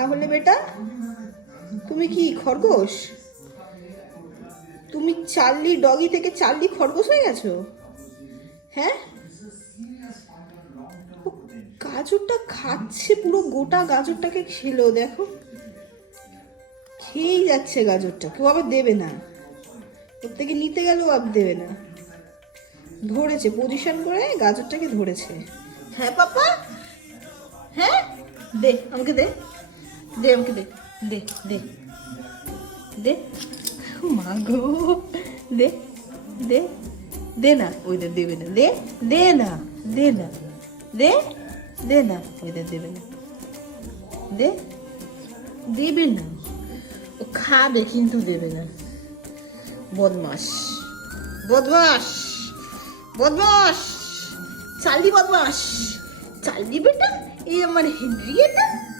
তাহলে বেটা তুমি কি খরগোশ? তুমি চার্লি ডগি থেকে চার্লি খরগোশ হয়ে গেছো? হ্যাঁ, গাজরটা খাচ্ছে, পুরো গোটা গাজরটাকে খেলো। দেখো, খেয়েই যাচ্ছে গাজরটা, কেউ আবার দেবে না। ওর থেকে নিতে গেলেও আর দেবে না। ধরেছে, পজিশন করে গাজরটাকে ধরেছে। হ্যাঁ পাপা, হ্যাঁ, দে আমাকে, দে দে আমাকে, দে দে দে দে। মা গো, দে দে দে না, ওই দেবে না, দে দে না, দে না, দে দে না, ওই দেবে না, দে, দেবে না। ও খাবে কিন্তু দেবে না। বদমাস, বদমাস, বদমাস, চার্লি বদমাস। চার্লি বেটা, এই আমার হেনরিয়েটা।